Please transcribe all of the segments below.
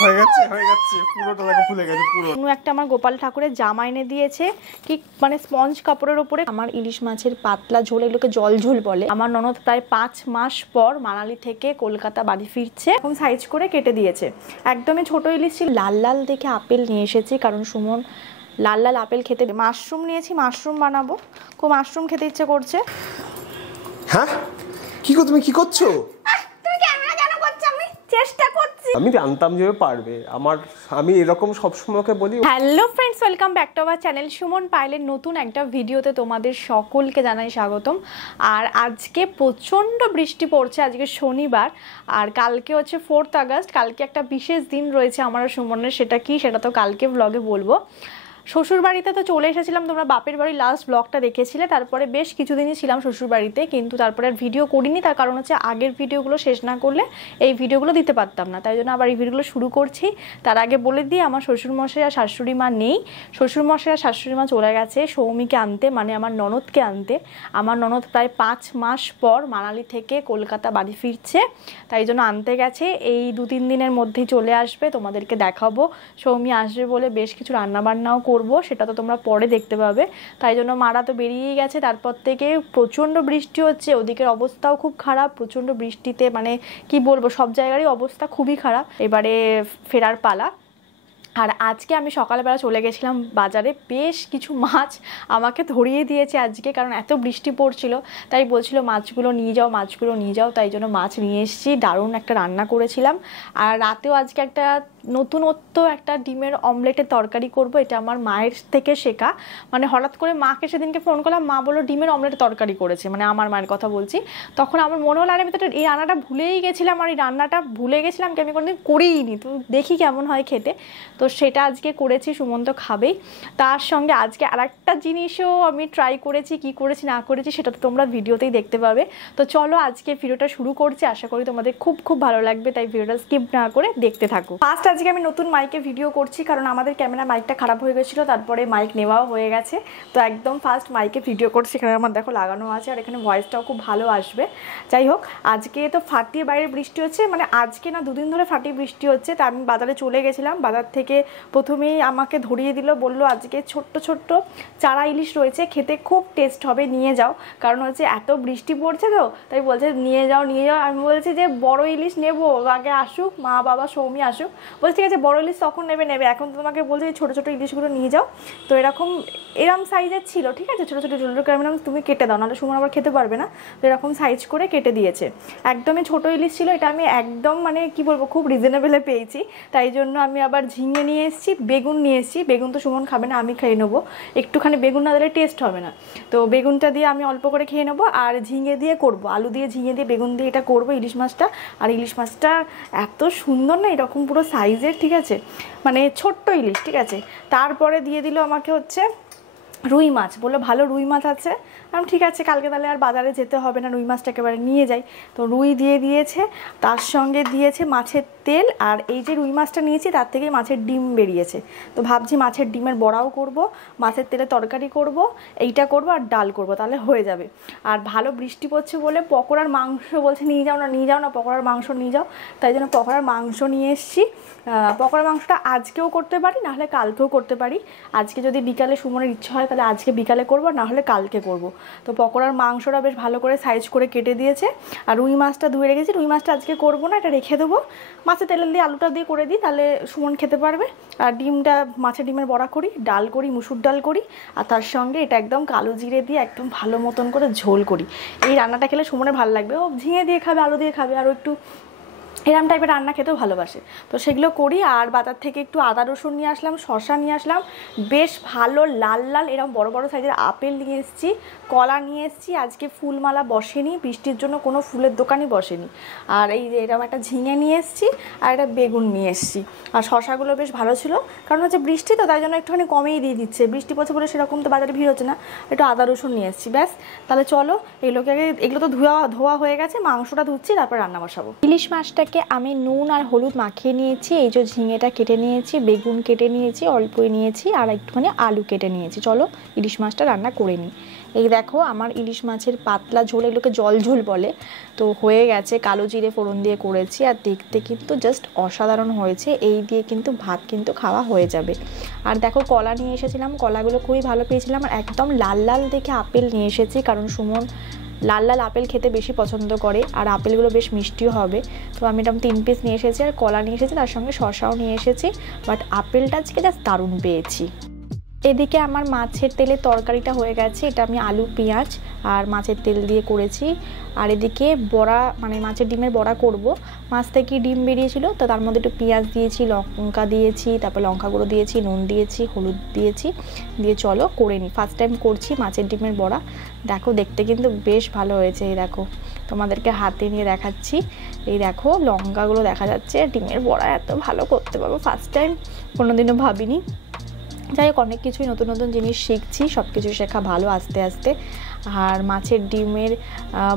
হয়ে গেছে পুরোটা দেখো ফুলে গেছে পুরো। একটা আমার গোপাল ঠাকুরের জামা এনে দিয়েছে, কি মানে স্পঞ্জ কাপড়ের উপরে আমার ইলিশ মাছের পাতলা ঝোল, এগুলোকে জল ঝোল বলে। আমার ননদ প্রায় 5 মাস পর মানালি থেকে কলকাতা বাড়ি ফিরছে, এখন সাইজ করে কেটে দিয়েছে। একদমই ছোট ইলিশ ছিল। লাল লাল দেখে আপেল নিয়ে এসেছি, কারণ সুমন লাল লাল আপেল খেতে। মাশরুম নিয়েছি, মাশরুম বানাবো, খুব মাশরুম খেতে ইচ্ছে করছে। হ্যাঁ কি গো, তুমি কি করছো? তুমি ক্যামেরা কেন করছো? আমি চেষ্টা করছি। আমি জানতাম যে পারবে, আমি এরকম সবসময় ওকে বলি। Hello friends, welcome back to our channel Suman পাইলের নতুন একটা ভিডিওতে তোমাদের সকলকে জানাই স্বাগতম। আর আজকে প্রচণ্ড বৃষ্টি পড়ছে, আজকে শনিবার, আর কালকে হচ্ছে 4 আগস্ট। কালকে একটা বিশেষ দিন রয়েছে আমার সুমনের, সেটা কি সেটা তো কালকে ব্লগে বলবো। শ্বশুর বাড়িতে তো চলে এসেছিলাম, তোমরা বাপের বাড়ির লাস্ট ব্লগটা দেখেছিলে। তারপরে বেশ কিছুদিনই ছিলাম শ্বশুর বাড়িতে, কিন্তু তারপরে আর ভিডিও করিনি। তার কারণ হচ্ছে আগের ভিডিওগুলো শেষ না করলে এই ভিডিওগুলো দিতে পারতাম না, তাই জন্য আবার এই ভিডিওগুলো শুরু করছি। তার আগে বলে দিই, আমার শ্বশুরমশাই আর শাশুড়ি মা নেই। শ্বশুরমশাই আর শাশুড়ি মা চলে গেছে সৌমিকে আনতে, মানে আমার ননদকে আনতে। আমার ননদ প্রায় 5 মাস পর মানালি থেকে কলকাতা বাড়ি ফিরছে, তাই জন্য আনতে গেছে। এই 2-3 দিনের মধ্যেই চলে আসবে, তোমাদেরকে দেখাবো। সৌমি আসবে বলে বেশ কিছু রান্নাবান্নাও করবো, সেটা তো তোমরা পরে দেখতে পাবে। তাই জন্য মারা তো বেরিয়েই গেছে। তারপর থেকে প্রচণ্ড বৃষ্টি হচ্ছে, ওদিকের অবস্থাও খুব খারাপ। প্রচণ্ড বৃষ্টিতে মানে কি বলবো, সব জায়গারই অবস্থা খুবই খারাপ। এবারে ফেরার পালা। আর আজকে আমি সকালবেলা চলে গেছিলাম বাজারে, বেশ কিছু মাছ আমাকে ধরিয়ে দিয়েছে আজকে, কারণ এত বৃষ্টি পড়ছিল। তাই বলছিল মাছগুলো নিয়ে যাও, মাছগুলো নিয়ে যাও, তাই জন্য মাছ নিয়ে এসেছি। দারুণ একটা রান্না করেছিলাম। আর রাতেও আজকে একটা নতুনত্ব একটা ডিমের অমলেটের তরকারি করব। এটা আমার মায়ের থেকে শেখা। মানে হঠাৎ করে মাকে সেদিনকে ফোন করলাম, মা বললো ডিমের অমলেটের তরকারি করেছে, মানে আমার মায়ের কথা বলছি। তখন আমার মনে হলো, আমি তো এই রান্নাটা ভুলেই গেছিলাম, আর এই রান্নাটা ভুলে গেছিলাম কি আমি কোনোদিন করিনি, তো দেখি কেমন হয় খেতে। তো সেটা আজকে করেছি, সুমন্ত খাবেই। তার সঙ্গে আজকে আরেকটা জিনিসও আমি ট্রাই করেছি, কি করেছি না করেছি সেটা তো তোমরা ভিডিওতেই দেখতে পাবে। তো চলো আজকে ভিডিওটা শুরু করছি, আশা করি তোমাদের খুব খুব ভালো লাগবে, তাই ভিডিওটা স্কিপ না করে দেখতে থাকো। ফার্স্ট আজকে আমি নতুন মাইকে ভিডিও করছি, কারণ আমাদের ক্যামেরা মাইকটা খারাপ হয়ে গেছিলো, তারপরে মাইক নেওয়াও হয়ে গেছে। তো একদম ফার্স্ট মাইকে ভিডিও করছি, এখানে আমার দেখো লাগানো আছে, আর এখানে ভয়েসটাও খুব ভালো আসবে। যাই হোক, আজকে তো ফাটিয়ে বাইরে বৃষ্টি হচ্ছে, মানে আজকে না 2 দিন ধরে ফাটিয়ে বৃষ্টি হচ্ছে। তা আমি বাজারে চলে গেছিলাম, বাজার থেকে প্রথমেই আমাকে ধরিয়ে দিল, বলল আজকে ছোট্ট ছোট্ট চারা ইলিশ রয়েছে, খেতে খুব টেস্ট হবে, নিয়ে যাও। কারণ হচ্ছে এত বৃষ্টি পড়ছে তো, তাই বলছে নিয়ে যাও নিয়ে যাও। আমি বলছি যে বড় ইলিশ নেবো, আগে আসুক মা বাবা সৌমি আসুক। বলছে ঠিক আছে বড় ইলিশ তখন নেবে, এখন তো তোমাকে বলছে ছোটো ছোটো ইলিশগুলো নিয়ে যাও। তো এরকম সাইজের ছিল, ঠিক আছে, ছোটো ছোটো ছোটো করে আমি তুমি কেটে দাও, নাহলে সুমন আবার খেতে পারবে না। তো এরকম সাইজ করে কেটে দিয়েছে। একদমই ছোটো ইলিশ ছিল এটা, আমি একদম মানে কি বলবো খুব রিজনেবলে পেয়েছি। তাই জন্য আমি আবার ঝিঙে নিয়ে এসেছি, বেগুন নিয়ে এসেছি। বেগুন তো সুমন খাবে না, আমি খেয়ে নেবো। একটুখানি বেগুন না দিলে টেস্ট হবে না, তো বেগুনটা দিয়ে আমি অল্প করে খেয়ে নেবো। আর ঝিঙে দিয়ে করবো, আলু দিয়ে ঝিঙে দিয়ে বেগুন দিয়ে এটা করবো ইলিশ মাছটা। আর ইলিশ মাছটা এত সুন্দর না, এরকম পুরো সাইজের, ঠিক আছে, মানে ছোট্ট ইলিশ, ঠিক আছে। তারপরে দিয়ে দিল আমাকে হচ্ছে রুই মাছ, বললো ভালো রুই মাছ আছে। আমি ঠিক আছে, কালকে তাহলে আর বাজারে যেতে হবে না, রুই মাছটা একেবারে নিয়ে যাই। তো রুই দিয়ে দিয়েছে, তার সঙ্গে দিয়েছে মাছের তেল। আর এই যে রুই মাছটা নিয়েছি তার থেকেই মাছের ডিম বেরিয়েছে, তো ভাবছি মাছের ডিমের বড়াও করব, মাছের তেলে তরকারি করব, এইটা করব আর ডাল করব, তাহলে হয়ে যাবে। আর ভালো বৃষ্টি পড়ছে বলে পকোড়ার মাংস বলছে নিয়ে যাও না পকোড়ার মাংস নিয়ে যাও, তাই জন্য পকোড়ার মাংস নিয়ে এসেছি। পকোড়ার মাংসটা আজকেও করতে পারি, নাহলে কালকেও করতে পারি। আজকে যদি বিকালে সুমনের ইচ্ছা হয় তাহলে আজকে বিকালে করবো, নাহলে কালকে করব। তো পকোড়ার মাংসটা বেশ ভালো করে সাইজ করে কেটে দিয়েছে। আর রুই মাছটা ধুয়ে রেখেছি, রুই মাছটা আজকে করবো না, এটা রেখে দেবো। মাছের তেলের দিয়ে আলুটা দিয়ে করে দিই, তাহলে সুমন খেতে পারবে। আর ডিমটা মাছের ডিমের বড়া করি, ডাল করি, মুসুর ডাল করি, আর তার সঙ্গে এটা একদম কালো জিরে দিয়ে একদম ভালো মতন করে ঝোল করি। এই রান্নাটা খেলে সুমনের ভালো লাগবে, ও ঝিঙে দিয়ে খাবে, আলু দিয়ে খাবে, আরও একটু এরম টাইপের রান্না খেতেও ভালোবাসে। তো সেগুলো করি। আর বাজার থেকে একটু আদা রসুন নিয়ে আসলাম, শসা নিয়ে আসলাম, বেশ ভালো লাল লাল এরকম বড় বড় সাইজের আপেল নিয়ে এসেছি, কলা নিয়ে এসেছি। আজকে ফুলমালা বসেনি, বৃষ্টির জন্য কোনো ফুলের দোকানই বসেনি। আর এই যে এরকম একটা ঝিঙে নিয়ে এসেছি, আর একটা বেগুন নিয়ে এসেছি। আর শসাগুলো বেশ ভালো ছিল, কারণ হচ্ছে বৃষ্টি তো, তাই জন্য একটুখানি কমেই দিয়ে দিচ্ছে। বৃষ্টি পড়ছে বলে সেরকম তো বাজারে ভিড় হচ্ছে না, একটু আদা রসুন নিয়ে এসেছি, ব্যাস। তাহলে চলো এগুলোকে আগে, এগুলো তো ধোয়া হয়ে গেছে, মাংসটা ধুচ্ছি, তারপর রান্না বসাবো। ইলিশ মাছটাকে এদিকে আমি নুন আর হলুদ মাখিয়ে নিয়েছি, এই যে ঝিঙেটা কেটে নিয়েছি, বেগুন কেটে নিয়েছি, অল্পই নিয়েছি, আর একটুখানি আলু কেটে নিয়েছি। চলো ইলিশ মাছটা রান্না করে নিই। এই দেখো আমার ইলিশ মাছের পাতলা ঝোল, এগুলোকে জল ঝোল বলে, তো হয়ে গেছে। কালো জিরে ফোড়ন দিয়ে করেছি, আর দেখতে কিন্তু জাস্ট অসাধারণ হয়েছে। এই দিয়ে কিন্তু ভাত কিন্তু খাওয়া হয়ে যাবে। আর দেখো কলা নিয়ে এসেছিলাম, কলাগুলো খুবই ভালো পেয়েছিলাম, আর একদম লাল লাল দেখে আপেল নিয়ে এসেছি, কারণ সুমন লাল লাল আপেল খেতে বেশি পছন্দ করে, আর আপেলগুলো বেশ মিষ্টিও হবে। তো আমি এরকম 3 পিস নিয়ে এসেছি, আর কলা নিয়ে এসেছি, তার সঙ্গে শসাও নিয়ে এসেছি। বাট আপেলটা আজকে জাস্ট দারুণ পেয়েছি। এদিকে আমার মাছের তেলের তরকারিটা হয়ে গেছে। এটা আমি আলু পেঁয়াজ আর মাছের তেল দিয়ে করেছি। আর এদিকে বড়া, মানে মাছের ডিমের বড়া করব। মাছ থেকে ডিম বেরিয়েছিল, তো তার মধ্যে একটু পেঁয়াজ দিয়েছি, লঙ্কা দিয়েছি, তারপর লঙ্কা গুঁড়ো দিয়েছি, নুন দিয়েছি, হলুদ দিয়েছি, দিয়ে চলো করে নিই। ফার্স্ট টাইম করছি মাছের ডিমের বড়া। দেখো দেখতে কিন্তু বেশ ভালো হয়েছে। এই দেখো তোমাদেরকে হাতে নিয়ে দেখাচ্ছি। এই দেখো লঙ্কাগুলো দেখা যাচ্ছে। ডিমের বড়া এত ভালো করতে পারবো ফার্স্ট টাইম, কোনোদিনও ভাবিনি। যাই হোক, অনেক কিছুই নতুন নতুন জিনিস শিখছি, সব কিছু শেখা ভালো আস্তে আস্তে। আর মাছের ডিমের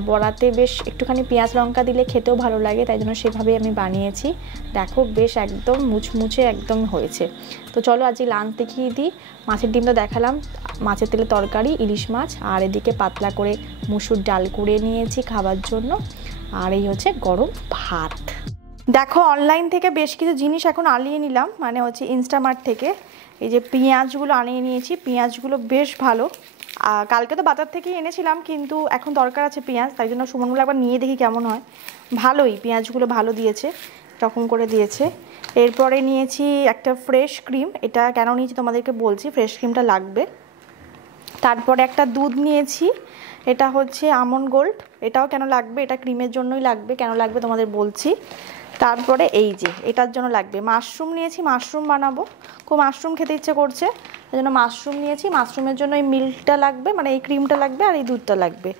বড়াতে বেশ একটুখানি পেঁয়াজ লঙ্কা দিলে খেতেও ভালো লাগে, তাই জন্য সেভাবেই আমি বানিয়েছি। দেখো বেশ একদম মুচমুচে একদম হয়েছে। তো চলো আজকে লাঞ্চ দেখিয়ে দিই। মাছের ডিম তো দেখালাম, মাছের তেলে তরকারি, ইলিশ মাছ, আর এদিকে পাতলা করে মুসুর ডাল করে নিয়েছি খাবার জন্য, আর এই হচ্ছে গরম ভাত। দেখো অনলাইন থেকে বেশ কিছু জিনিস এখন আনিয়ে নিলাম, মানে হচ্ছে ইনস্টামার্ট থেকে। এই যে পেঁয়াজগুলো আনিয়ে নিয়েছি, পেঁয়াজগুলো বেশ ভালো। কালকে তো বাজার থেকেই এনেছিলাম, কিন্তু এখন দরকার আছে পেঁয়াজ, তাই জন্য সুমনগুলো একবার নিয়ে দেখি কেমন হয়। ভালোই, পেঁয়াজগুলো ভালো দিয়েছে, রকম করে দিয়েছে। এরপরে নিয়েছি একটা ফ্রেশ ক্রিম। এটা কেন নিয়েছি তোমাদেরকে বলছি, ফ্রেশ ক্রিমটা লাগবে। তারপরে একটা দুধ নিয়েছি, এটা হচ্ছে আমন্ড গোল্ড। এটাও কেন লাগবে, এটা ক্রিমের জন্যই লাগবে, কেন লাগবে তোমাদের বলছি। তারপরে এই যে এটার জন্য লাগবে মাশরুম নিয়েছি, মাশরুম বানাবো, খুব মাশরুম খেতে ইচ্ছে করছে, সেই জন্য মাশরুম নিয়েছি। মাশরুমের জন্য এই মিল্কটা লাগবে, মানে এই ক্রিমটা লাগবে, আর এই দুধটা লাগবে।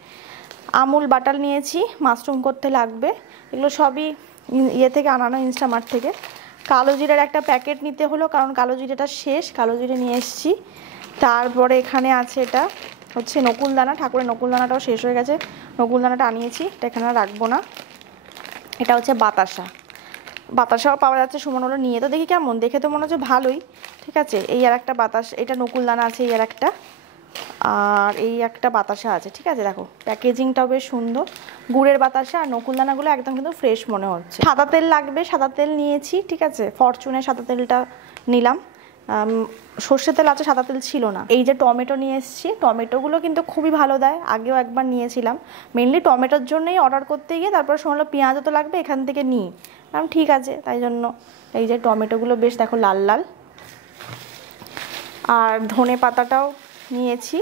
আমুল বাটার নিয়েছি, মাশরুম করতে লাগবে। এগুলো সবই ইয়ে থেকে আনানো, ইনস্টামার্ট থেকে। কালো জিরার একটা প্যাকেট নিতে হলো, কারণ কালো জিরাটা শেষ, কালো জিরে নিয়ে এসেছি। তারপরে এখানে আছে, এটা হচ্ছে নকুলদানা, ঠাকুরের নকুলদানাটাও শেষ হয়ে গেছে, নকুলদানাটা আনিয়েছি, এটা এখানে রাখবো না। এটা হচ্ছে বাতাসা, বাতাসাও পাওয়া যাচ্ছে। সুমন হলো নিয়ে, তো দেখি কেমন, দেখে তো মনে হচ্ছে ভালোই। ঠিক আছে, এই আর একটা বাতাস, এটা নকুলদানা আছে, এই আর একটা, আর এই একটা বাতাসা আছে। ঠিক আছে, দেখো প্যাকেজিংটাও বেশ সুন্দর, গুড়ের বাতাসা, আর নকুলদানাগুলো একদম কিন্তু ফ্রেশ মনে হচ্ছে। সাদা তেল লাগবে, সাদা তেল নিয়েছি। ঠিক আছে, ফরচুনের সাদা তেলটা নিলাম। সর্ষের তেল আছে, সাদা তেল ছিল না। এই যে টমেটো নিয়ে এসেছি, টমেটোগুলো কিন্তু খুবই ভালো দেয়, আগেও একবার নিয়েছিলাম। মেনলি টমেটোর জন্যই অর্ডার করতে গিয়ে তারপরে শুনলো পেঁয়াজও তো লাগবে, এখান থেকে নিই। ঠিক আছে, তাই জন্য এই যে টমেটোগুলো বেশ দেখো লাল লাল। আর ধনে পাতাটাও নিয়েছি,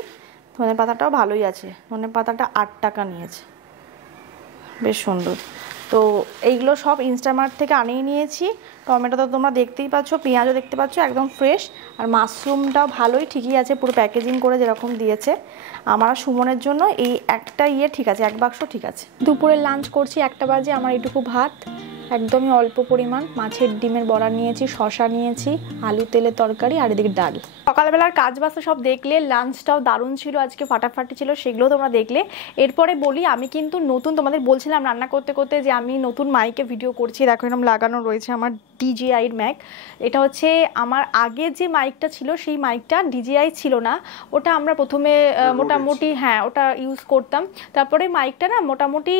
ধনে পাতাটাও ভালোই আছে, ধনে পাতাটা 8 টাকা নিয়েছে, বেশ সুন্দর। তো এইগুলো সব ইনস্টামার্ট থেকে আনিয়ে নিয়েছি। টমেটো তো তোমরা দেখতেই পাচ্ছ, পেঁয়াজও দেখতে পাচ্ছ একদম ফ্রেশ, আর মাশরুমটাও ভালোই, ঠিকই আছে, পুরো প্যাকেজিং করে যেরকম দিয়েছে। আমার সুমনের জন্য এই একটা ঠিক আছে, 1 বাক্স ঠিক আছে। দুপুরে লাঞ্চ করছি 1টা বাজে। আমার এটুকু ভাত, একদমই অল্প পরিমাণ, মাছের ডিমের বড়া নিয়েছি, শসা নিয়েছি, আলু তেলের তরকারি, আর এদিকে ডাল। সকালবেলার কাজ বাজ সব দেখলে, লাঞ্চটাও দারুণ ছিল আজকে, ফাটাফাটি ছিল, সেগুলো তোমরা দেখলে। এরপরে বলি, আমি কিন্তু নতুন, তোমাদের বলছিলাম রান্না করতে করতে যে আমি নতুন মাইকে ভিডিও করছি। দেখো এরকম লাগানো রয়েছে আমার DJI ম্যাক। এটা হচ্ছে আমার আগে যে মাইকটা ছিল, সেই মাইকটা DJI ছিল না, ওটা আমরা প্রথমে মোটামুটি, হ্যাঁ ওটা ইউজ করতাম। তারপরে মাইকটা না মোটামুটি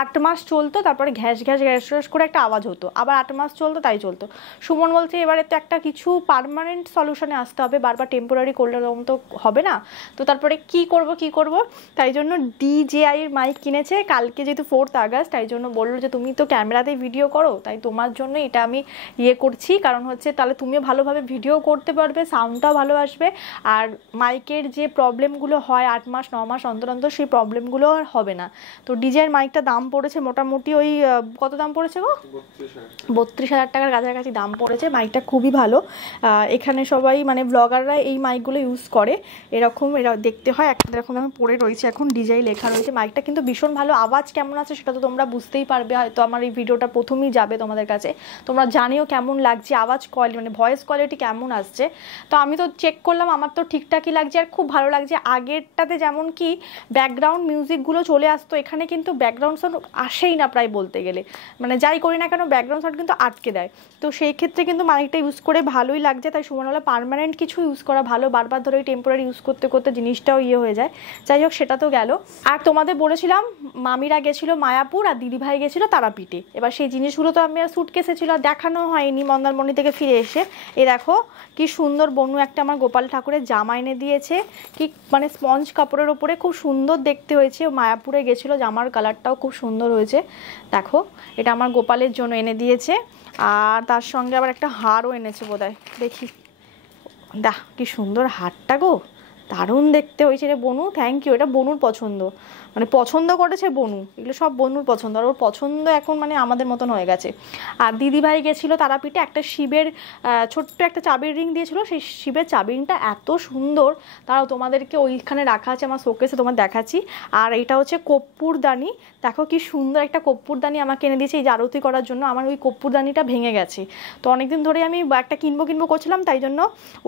8 মাস চলতো, তারপরে ঘ্যাস ঘ্যাস ঘ্যাস ঘ্যাস করে একটা আওয়াজ হতো, আবার 8 মাস চলতো, তাই চলতো। সুমন বলছে এবারে তো একটা কিছু পার্মানেন্ট সলিউশনে আসতে হবে, বারবার টেম্পোরারি করলে এরকম তো হবে না। তো তারপরে কি করব, তাই জন্য DJI এর মাইক কিনেছে। কালকে যেহেতু 4th আগস্ট, তাই জন্য বললো যে তুমি তো ক্যামেরাতেই ভিডিও করো, তাই তোমার জন্য এটা আমি করছি, কারণ হচ্ছে তাহলে তুমিও ভালোভাবে ভিডিও করতে পারবে, সাউন্ডটাও ভালো আসবে, আর মাইকের যে প্রবলেমগুলো হয় 8 মাস 9 মাস অন্তর অন্তর, সেই প্রবলেমগুলো আর হবে না। তো DJI মাইকটা দাম পড়েছে মোটামুটি ওই কত দাম পড়েছে গো, 32,000 টাকার কাছাকাছি দাম পড়েছে। মাইকটা খুবই ভালো। এখানে সবাই মানে ব্লগাররা এই মাইকগুলো ইউজ করে, এরকম এরা দেখতে হয়, একটা এরকম এখন পড়ে রয়েছে, এখন DJI লেখা রয়েছে। মাইকটা কিন্তু ভীষণ ভালো। আওয়াজ কেমন আছে সেটা তো তোমরা বুঝতেই পারবে, হয়তো আমার এই ভিডিওটা প্রথমেই যাবে তোমাদের কাছে, তোমরা জানিও কেমন লাগছে, আওয়াজ কোয়ালিটি মানে ভয়েস কোয়ালিটি কেমন আসছে। তো আমি তো চেক করলাম, আমার তো ঠিকঠাকই লাগছে, আর খুব ভালো লাগছে। আগেরটাতে যেমন কি ব্যাকগ্রাউন্ড মিউজিকগুলো চলে আসতো, এখানে কিন্তু ব্যাকগ্রাউন্ড মতন আসেই না প্রায় বলতে গেলে, মানে যাই করি না কেন ব্যাকগ্রাউন্ড শট কিন্তু আটকে দেয়। তো সেই ক্ষেত্রে কিন্তু মাইকটা ইউজ করে ভালোই লাগছে, তাই সুমন হলে পার্মানেন্ট কিছু ইউজ করা ভালো, বারবার ধরে টেম্পোরারি ইউজ করতে করতে জিনিসটাও হয়ে যায়। যাই হোক, সেটা তো গেল। আর তোমাদের বলেছিলাম মামিরা গেছিলো মায়াপুর আর দিদিভাই গেছিলো তারাপীঠে। এবার সেই জিনিসগুলো তো আমি আর সুটকেসে ছিল, দেখানো হয়নি মন্দারমণি থেকে ফিরে এসে। এই দেখো কি সুন্দর বনু একটা আমার গোপাল ঠাকুরের জামা এনে দিয়েছে, কি মানে স্পঞ্জ কাপড়ের ওপরে, খুব সুন্দর দেখতে হয়েছে। মায়াপুরে গেছিলো, জামার কালারটাও খুব সুন্দর হয়েছে। দেখো এটা আমার গোপালের জন্য এনে দিয়েছে, আর তার সঙ্গে আবার একটা হারও এনেছে বোধহয়, দেখি কি সুন্দর হারটা গো, দারুণ দেখতে হয়েছে রে বনু, থ্যাংক ইউ। এটা বনুর পছন্দ, মানে পছন্দ করেছে বনু, এগুলো সব বনুর পছন্দ, আর ওর পছন্দ এখন মানে আমাদের মতন হয়ে গেছে। আর দিদিভাই গেছিলো তারাপীঠে, একটা শিবের ছোট্ট একটা চাবির রিং দিয়েছিল, সেই শিবের চাবি রিংটা এত সুন্দর, তারাও তোমাদেরকে ওইখানে রাখা আছে আমার শোকেসে, তোমার দেখাচ্ছি। আর এটা হচ্ছে কর্পূরদানি, দেখো কি সুন্দর একটা কর্পূরদানি আমাকে এনে দিয়েছে এই যে আরতি করার জন্য। আমার ওই কর্পূরদানিটা ভেঙে গেছে, তো অনেকদিন ধরে আমি একটা কিনবো করছিলাম, তাই জন্য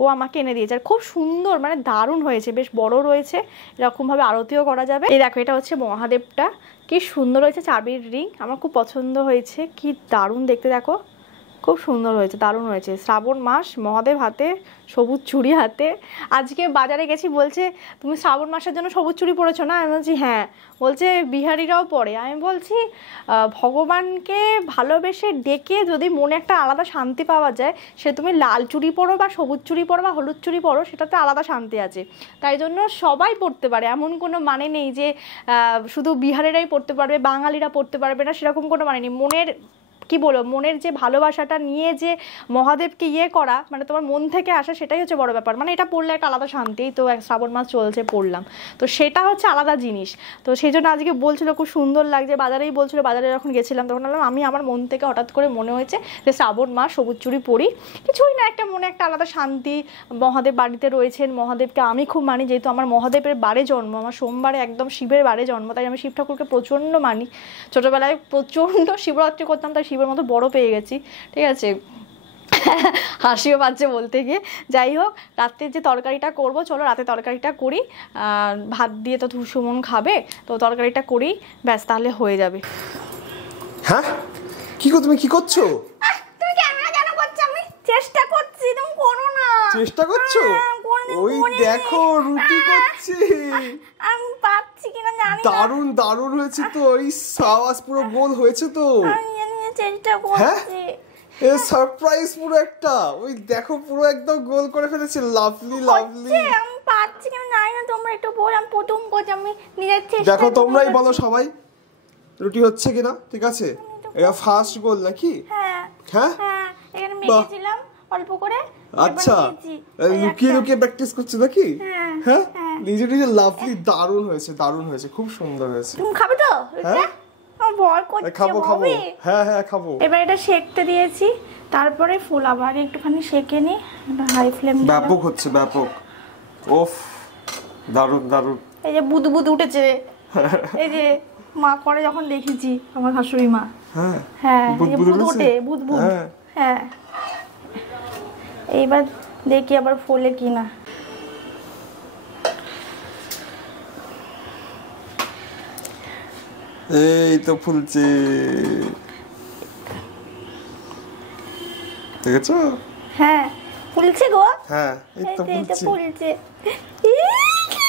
ও আমাকে এনে দিয়েছে। আর খুব সুন্দর, মানে দারুণ হয়েছে, বেশ বড় রয়েছে, এরকমভাবে আরতিও করা যাবে। এই দেখো এটা হচ্ছে মহাদেবটা, কি সুন্দর হয়েছে, চাবির রিং আমার খুব পছন্দ হয়েছে, কি দারুণ দেখতে, দেখো খুব সুন্দর হয়েছে, দারুণ হয়েছে। শ্রাবণ মাস, মহাদেব হাতে, সবুজ চুড়ি হাতে। আজকে বাজারে গেছি, বলছে তুমি শ্রাবণ মাসের জন্য সবুজ চুড়ি পরেছো না? আমি বলছি হ্যাঁ। বলছে বিহারিরাও পরে। আমি বলছি ভগবানকে ভালোবেসে ডেকে যদি মনে একটা আলাদা শান্তি পাওয়া যায়, সে তুমি লাল চুড়ি পরো বা সবুজ চুড়ি পরো বা হলুদ চুড়ি পরো, সেটাতে আলাদা শান্তি আছে। তাই জন্য সবাই পড়তে পারে, এমন কোনো মানে নেই যে শুধু বিহারিরাই পড়তে পারবে, বাঙালিরা পড়তে পারবে না, সেরকম কোনো মানে নেই। মনের কি বলবো, মনের যে ভালোবাসাটা নিয়ে যে মহাদেবকে করা, মানে তোমার মন থেকে আসা, সেটাই হচ্ছে বড় ব্যাপার। মানে এটা পড়লে একটা আলাদা শান্তি, তো শ্রাবণ মাস চলছে পড়লাম, তো সেটা হচ্ছে আলাদা জিনিস। তো সেই জন্য আজকে বলছিল খুব সুন্দর লাগছে, বাজারেই বলছিল, বাজারে যখন গেছিলাম তখন বললাম আমি আমার মন থেকে হঠাৎ করে মনে হয়েছে যে শ্রাবণ মাস সবুজ চুড়ি পরি, কিছুই না, একটা মনে একটা আলাদা শান্তি। মহাদেব বাড়িতে রয়েছেন, মহাদেবকে আমি খুব মানি, যেহেতু আমার মহাদেবের বারে জন্ম, আমার সোমবারে একদম শিবের বারে জন্ম, তাই আমি শিব ঠাকুরকে প্রচণ্ড মানি। ছোটোবেলায় প্রচণ্ড শিবরাত্রি করতাম, তাই শিবের মতো বড় পেয়ে গেছি, ঠিক আছে। হাসিও পাচ্ছে বলতে গিয়ে। যাই হোক, রাত্রের যে তরকারিটা করব, চলো রাতে তরকারিটা করি, ভাত দিয়ে তো সুমন খাবে, তো তরকারিটা করি, ব্যাস তাহলে হয়ে যাবে। হ্যাঁ কি গো, তুমি কি করছো? তুমি ক্যামেরা কেন করছো? আমি চেষ্টা করছি, তুমি করো না। চেষ্টা করছো? ওই দেখো রুটি করছে, আমি পাচ্ছি কিনা জানি না। দারুণ দারুণ হয়েছে তো, এই সাওয়াজ পুরো গোল হয়েছে তো। আমি চেষ্টা করছি, এ সারপ্রাইজ পুরো একটা, ওই দেখো পুরো একদম গোল করে ফেলেছে, লাভলি লাভলি। আমি পাচ্ছি কিনা জানি না, তোমরা একটু বল, আমি প্রথম করছি, আমি নিজের চেষ্টা। দেখো তোমরাই বলো সবাই রুটি হচ্ছে কিনা, ঠিক আছে? এটা ফার্স্ট গোল নাকি? হ্যাঁ হ্যাঁ হ্যাঁ, এখানে মেখেছিলাম অল্প করে। আচ্ছা, লুকিয়ে লুকিয়ে প্র্যাকটিস করছো নাকি? হ্যাঁ, নিজে নিজে লাভলি, দারুণ হয়েছে, দারুণ হয়েছে, খুব সুন্দর হয়েছে। তুমি খাবে তো? হ্যাঁ আমার ভয় করছে। খাবো খাবো, হ্যাঁ হ্যাঁ খাবো। এবার এটা সেকতে দিয়েছি, তারপরে ফুল আবার একটুখানি সেকে নি, হাই ফ্লেম। ব্যাপক হচ্ছে, ব্যাপক, ওফ দারুণ দারুণ। এই যে বুদ বুদ উঠেছে, এই যে মা করে যখন দেখেছি আমার শাশুড়ি মা, হ্যাঁ হ্যাঁ, বুদ ওঠে, বুদ বুদ, হ্যাঁ। এইবার দেখি আবার ফোলে কিনা। এই তো ফুলছে, দেখেছো? হ্যাঁ ফুলছে গো, হ্যাঁ এই তো ফুলছে।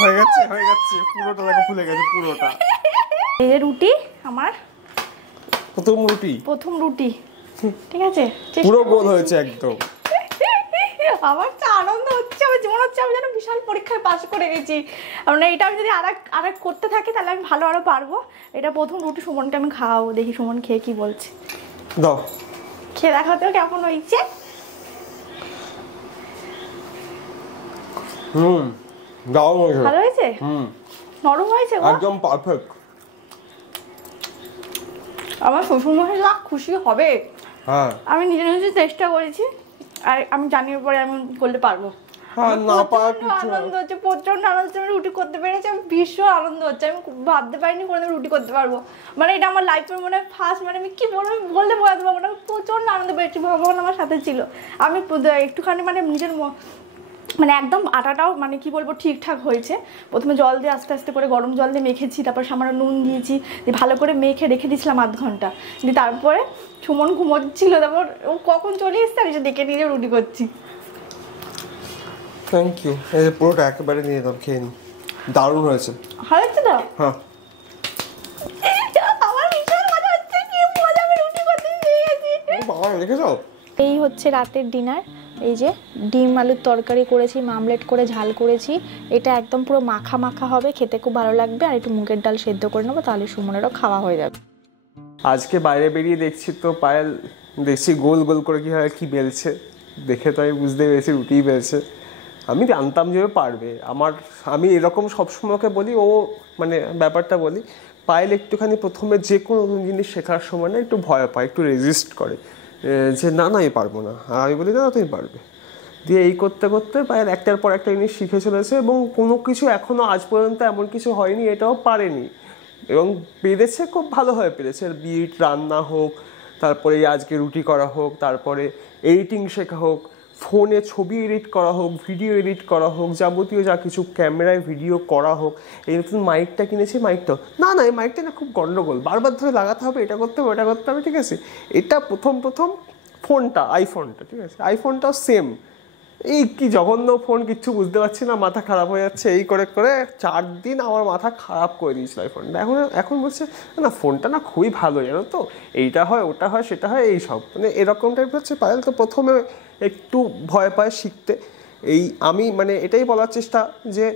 হয়ে গেছে, হয়ে গেছে, পুরোটা দেখো ফুলে গেছে পুরোটা। এই রুটি আমার প্রথম রুটি, প্রথম রুটি, ঠিক আছে, পুরো গোল হয়েছে একদম। আমার তো আনন্দ হচ্ছে, আমার জীবন হচ্ছে আমি যেন বিশাল পরীক্ষায় পাশ করে গেছি। মানে এটা আমি যদি আরেক করতে থাকি তাহলে আমি ভালো আরো পারবো। এটা প্রথম রুটি সুমনকে আমি খাওয়াবো, দেখি সুমন খেয়ে কি বলছে। দাও, খেয়ে দেখাতেও কেমন হয়েছে। দাও, ভালো হয়েছে, নরম হয়েছে, একদম পারফেক্ট। আমার শ্বশুরমশাই যা খুশি হবে। হ্যাঁ আমি নিজে নিজে চেষ্টা করেছি, আর আমি জানি পরে আমি করতে পারবো। আনন্দ হচ্ছে, প্রচন্ড আনন্দ হচ্ছে, আমি রুটি করতে পেরেছি, আমি ভীষণ আনন্দ হচ্ছে। আমি ভাবতে পারিনি কোনো রুটি করতে পারবো, মানে এটা আমার লাইফের মনে হয় ফার্স্ট। মানে আমি কি বলবো, বলতে বোঝাতে পারবো না, আমি প্রচন্ড আনন্দ পেয়েছি, ভগবান আমার সাথে ছিল। আমি একটুখানি মানে নিজের মানে একদম আটাটাও মানে কি বলবো ঠিকঠাক হয়েছে। প্রথমে জল দিয়ে আস্তে আস্তে করে গরম জল দিয়ে মেখেছি, তারপর সামান্য নুন দিয়েছি, দিয়ে ভালো করে মেখে রেখে দিয়েছিলাম আধ ঘন্টা। দিয়ে তারপরে সুমন ঘুমোচ্ছিল, তারপর ও কখন চলে এসছে আমি দেখে নিয়ে রুটি করছি। Thank you. এই যে পুরোটা একেবারে নিয়ে দাও, খেয়ে নি। দারুণ হয়েছে। হয়েছে তো? হ্যাঁ। আমার ভীষণ মজা হচ্ছে, কি মজা, আমি রুটি করতে শিখে গেছি। বাবা রেখে যাও। এই হচ্ছে রাতের ডিনার। এই যে ডিম আলুর তরকারি করেছি, মামলেট করে ঝাল করেছি। এটা একদম পুরো মাখা মাখা হবে, খেতে খুব ভালো লাগবে। আর একটু মুগের ডাল সেদ্ধ করে নেবো, তাহলে সুমনেরও খাওয়া হয়ে যাবে। আজকে বাইরে বেরিয়ে দেখছি তো পায়েল, দেখছি গোল গোল করে কি হয় কি বেলছে, দেখে তো আমি বুঝতে পেরেছি রুটিই বেলছে। আমি জানতাম যে পারবে। আমি এরকম সবসময় ওকে বলি, ও মানে ব্যাপারটা বলি, পায়েল একটুখানি প্রথমে যে কোনো জিনিস শেখার সময় না একটু ভয় পায়, একটু রেজিস্ট করে যে না না আমি পারবো না। আর আমি বলি না তুমি পারবে। দিয়ে এই করতে করতে পায়েল একটার পর একটা জিনিস শিখে চলেছে, এবং কোনো কিছু এখনও আজ পর্যন্ত এমন কিছু হয়নি এটাও পারেনি, এবং পেরেছে, খুব ভালোভাবে পেরেছে। বিট রান্না হোক, তারপরে আজকে রুটি করা হোক, তারপরে এডিটিং শেখা হোক, ফোনে ছবি এডিট করা হোক, ভিডিও এডিট করা হোক, যাবতীয় যা কিছু ক্যামেরায় ভিডিও করা হোক। এই নতুন মাইকটা কিনেছি, মাইকটাও না না এই মাইকটা না খুব গন্ডগোল, বারবার ধরে লাগাতে হবে, এটা করতে হবে ওটা করতে হবে, ঠিক আছে। এটা প্রথম ফোনটা, আইফোনটা, ঠিক আছে, আইফোনটাও সেম, এই কি জঘন্য ফোন, কিচ্ছু বুঝতে পারছি না, মাথা খারাপ হয়ে যাচ্ছে, এই করে করে 4 দিন আমার মাথা খারাপ করে দিয়েছিল এই ফোনটা। এখন বলছে না ফোনটা না খুবই ভালো, জানো তো, এইটা হয় ওটা হয় সেটা হয় এইসব, মানে এরকম টাইপের হচ্ছে। পায়েল তো প্রথমে একটু ভয় পায় শিখতে। আমি মানে এটাই বলার চেষ্টা যে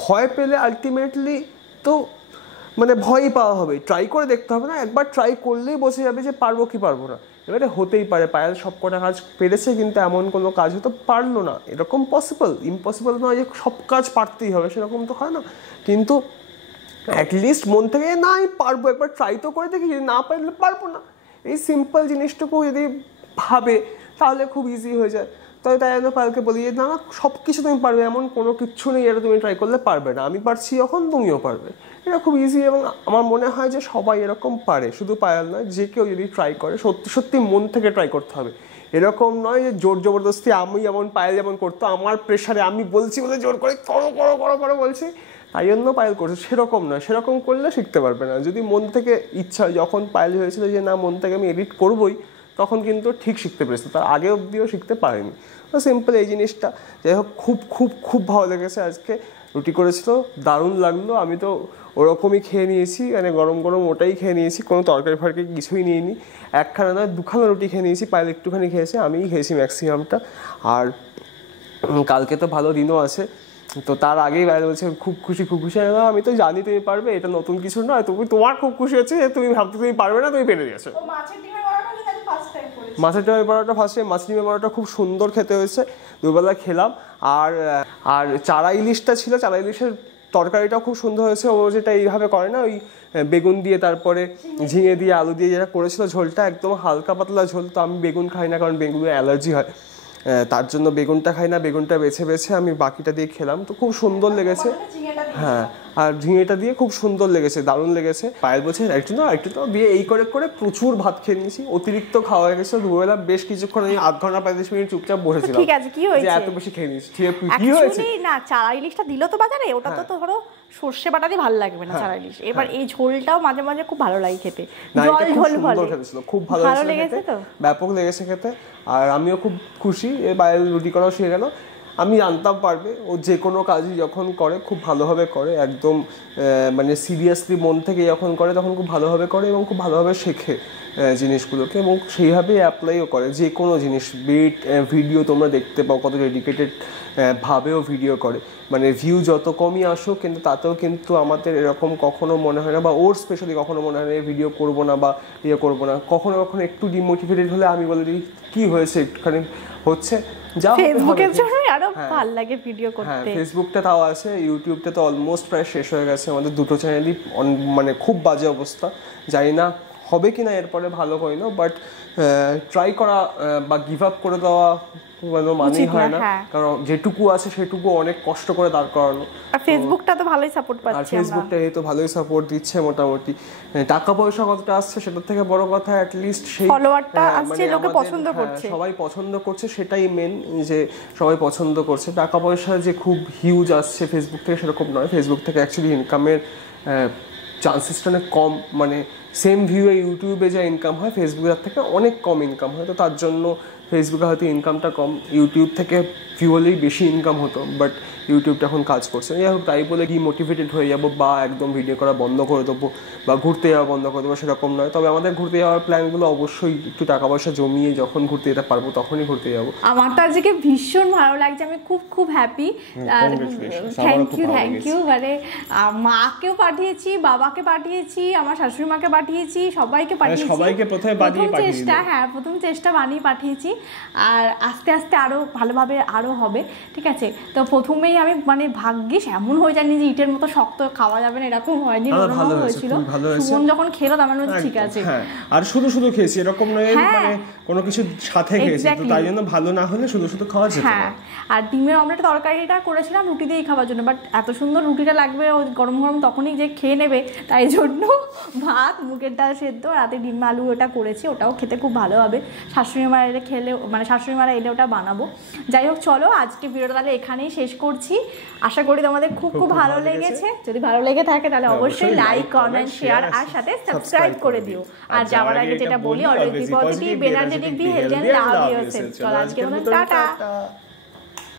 ভয় পেলে আলটিমেটলি তো মানে ভয়ই পাওয়া হবে, ট্রাই করে দেখতে হবে না, একবার ট্রাই করলেই বোঝা যাবে যে পারবো কি পারবো না। এবারে হতেই পারে পায়েল সব কটা কাজ পেরেছে, কিন্তু এমন কোনো কাজ হয়তো পারলো না, এরকম ইম্পসিবল নয় যে সব কাজ পারতেই হবে, সেরকম তো হয় না। কিন্তু অ্যাটলিস্ট মন থেকে না আমি পারবো, একবার ট্রাই তো করে দেখি, যদি না পারলে পারবো না, এই সিম্পল জিনিসটুকু যদি ভাবে তাহলে খুব ইজি হয়ে যায়। তাই জন্য পায়েলকে বলি যে না সব কিছু তুমি পারবে, এমন কোনো কিচ্ছু নেই এটা তুমি ট্রাই করলে পারবে না, আমি পারছি যখন তুমিও পারবে, এটা খুব ইজি। এবং আমার মনে হয় যে সবাই এরকম পারে, শুধু পায়েল নয়, যে কেউ যদি ট্রাই করে সত্যি সত্যি মন থেকে ট্রাই করতে হবে। এরকম নয় যে জোর জবরদস্তি, আমি যেমন পায়েল যেমন করতো, আমার প্রেশারে আমি বলছি বলে জোর করে করো করো করো করো বলছি, তাই জন্য পায়েল করছে, সেরকম নয়। সেরকম করলে শিখতে পারবে না। যদি মন থেকে ইচ্ছা হয়, যখন পায়েল হয়েছিল যে না মন থেকে আমি এডিট করবোই, তখন কিন্তু ঠিক শিখতে পেরেছে, তার আগে অবধিও শিখতে পারেনি। তো সিম্পল এই জিনিসটা। যাই হোক, খুব খুব খুব ভালো লেগেছে। আজকে রুটি করেছিল, দারুণ লাগলো। আমি তো ওরকমই খেয়ে নিয়েছি, মানে গরম গরম ওটাই খেয়ে নিয়েছি, কোনো তরকারি ফরকারি কিছুই নিইনি। একখানা নয় 2খানা রুটি খেয়ে নিয়েছি, পায়েল একটুখানি খেয়েছে, আমিই খেয়েছি ম্যাক্সিমামটা। আর কালকে তো ভালো দিনও আছে, তো তার আগেই বাইরে বলছে খুব খুশি খুব খুশি। আমি তো জানি তুমি পারবে, এটা নতুন কিছু নয়, তোমার খুব খুশি হচ্ছে যে তুমি ভাবতে তুমি পারবে না, তুমি পেরে দিয়েছো। মাছের ডিমের বড়াটা ফার্স্ট টাইম, মাছের ডিমের বড়াটা খুব সুন্দর খেতে হয়েছে, দুবেলা খেলাম। আর চারা ইলিশটা ছিল, চারা ইলিশের তরকারিটাও খুব সুন্দর হয়েছে। ও যেটা এইভাবে করে না, ওই বেগুন দিয়ে তারপরে ঝিঙে দিয়ে আলু দিয়ে যেটা করেছিল, ঝোলটা একদম হালকা পাতলা ঝোল। তো আমি বেগুন খাই না, কারণ বেগুনের অ্যালার্জি হয়, তার জন্য বেগুনটা খাই না। বেগুনটা বেছে বেছে আমি বাকিটা দিয়ে খেলাম, তো খুব সুন্দর লেগেছে। হ্যাঁ, আর ঝিঙেটা দিয়ে খুব সুন্দর লেগেছে, দারুণ লেগেছে। পায়েল বলছে একটু তো দিয়ে এই করে করে প্রচুর ভাত খেয়ে নিয়েছি, অতিরিক্ত খাওয়া হয়ে গেছে। দুবেলা বেশ কিছুক্ষণ, আমি 1/2 ঘন্টা 35 মিনিট চুপচাপ বসেছিলাম। ঠিক আছে, কি হয়েছে এত বেশি খেয়ে নিয়েছি, কি হয়েছে না, চারা ইলিশটা দিল তো বাজারে, ওটা তো ধরো সর্ষে বাটা দিয়ে ভালো লাগবে না চারা ইলিশ। এবার এই ঝোলটাও মাঝে মাঝে খুব ভালো লাগে খেতে, জল ঝোল ভালো খেতেছিল, খুব ভালো লেগেছে, তো ব্যাপক লেগেছে খেতে। আর আমিও খুব খুশি, পায়েল রুটি করাও শিখে গেল। আমি জানতাম পারবে, ও যে কোনো কাজই যখন করে খুব ভালোভাবে করে, একদম মানে সিরিয়াসলি মন থেকে যখন করে তখন খুব ভালোভাবে করে এবং খুব ভালোভাবে শেখে জিনিসগুলোকে, এবং সেইভাবেই অ্যাপ্লাইও করে যে কোনো জিনিস। ভিডিও তোমরা দেখতে পাও কত ডেডিকেটেড ভাবেও ভিডিও করে, মানে ভিউ যত কমই আসুক কিন্তু তাতেও কিন্তু আমাদের এরকম কখনো মনে হয় না, বা ওর স্পেশালি কখনো মনে হয় না ভিডিও করবো না বা ইয়ে করবো না। কখনো কখনো একটু ডিমোটিভেটেড হলে আমি বলে দিই কি হয়েছে, একটুখানি হচ্ছে যা ফেসবুকের জন্য আরো ভালো লাগে ভিডিও করতে। হ্যাঁ, ফেসবুকটা তাও আছে, ইউটিউবটা তো অলমোস্ট প্রায় শেষ হয়ে গেছে আমাদের, দুটো চ্যানেলই মানে খুব বাজে অবস্থা। জানি না হবে কি না এরপরে ভালো হয় না, বাট ট্রাই করা বা গিভ আপ করে দেওয়া মানেই হয় না, হ্যাঁ। কারণ যেটুকু আছে সেটুকু অনেক কষ্ট করে দাঁড় করানো। আর ফেসবুকটা তো ভালোই সাপোর্ট আর পাচ্ছি আমরা। ফেসবুকটা এই তো ভালোই সাপোর্ট দিচ্ছে মোটামুটি। টাকা পয়সা কতটা আসছে সেটার থেকে বড় কথা অ্যাটলিস্ট সেই ফলোয়ারটা আসছে, লোকে আমাদের, পছন্দ করছে। সবাই পছন্দ করছে, সেটাই মেন, যে সবাই পছন্দ করছে। টাকা পয়সা যে খুব হিউজ আসছে ফেসবুক থেকে সেরকম নয়। ফেসবুক থেকে অ্যাকচুয়ালি ইনকামের চান্সেসটা অনেক কম, মানে সেম ভিউয়ে ইউটিউবে যা ইনকাম হয় ফেসবুকের থেকে অনেক কম ইনকাম হয়। তো তার জন্য ফেসবুকে হয়তো ইনকামটা কম, ইউটিউব থেকে ভিউ হলেই বেশি ইনকাম হতো, বাট ইউটিউবটা এখন কাজ করছে। যাই হোক, তাই বলে কি মোটিভেটেড হয়ে যাবো বা একদম ভিডিও করা বন্ধ করে দেবো বা ঘুরতে যাওয়া বন্ধ করে দেবো সেরকম নয়। তবে আমাদের ঘুরতে যাওয়ার প্ল্যানগুলো অবশ্যই একটু টাকা পয়সা জমিয়ে যখন ঘুরতে যেতে পারবো তখনই ঘুরতে যাবো। আমার তো আজকে ভীষণ ভালো লাগছে, আমি খুব খুব হ্যাপি। Thank you. মানে মাকেও পাঠিয়েছি, বাবাকে পাঠিয়েছি, আমার শাশুড়ি মাকে পাঠিয়েছি, সবাইকে পাঠিয়েছি। সবাইকে প্রথমে বানিয়ে প্রথম চেষ্টা বানিয়ে পাঠিয়েছি। আর আস্তে আস্তে আরো ভালোভাবে আরো হবে, ঠিক আছে। তো প্রথমেই আমি মানে ভাগ্যিস এমন হয়ে যায়নি যে ইটের মতো শক্ত খাওয়া যাবে না, এরকম হয়নি, নরম হয়েছিল। সুমন যখন খেলো আমার মনে হচ্ছে ঠিক আছে। হ্যাঁ, আর শুধু শুধু খেয়েছি এরকম নয়, মানে কোনো কিছু সাথে খেয়েছি, তো তাই জন্য ভালো না হলে শুধু শুধু খাওয়া যেত না। হ্যাঁ, আর ডিমের অমলেট তরকারিটা করেছিলাম রুটি দিয়েই খাওয়ার জন্য, বাট এত সুন্দর রুটিটা লাগবে গরম গরম তখনই যে খেয়ে নেবে, তাই জন্য ভাত, মুগের ডাল সেদ্ধ, রাতে ডিম আলু ওটা করেছি, ওটাও খেতে খুব ভালো হবে। শাশুড়ি মারা এলে খেলে, মানে শাশুড়ি মারা এলে ওটা বানাবো। যাই হোক, চলো আজকে ভিডিওটা তাহলে এখানেই শেষ করছি। আশা করি তোমাদের খুব খুব ভালো লেগেছে। যদি ভালো লেগে থাকে তাহলে অবশ্যই লাইক, কমেন্ট, শেয়ার আর সাথে সাবস্ক্রাইব করে দিও। আর যাওয়ার আগে যেটা বলি, always be positive, energetic, be healthy and love yourself. চলো আজকের মতো টাটা।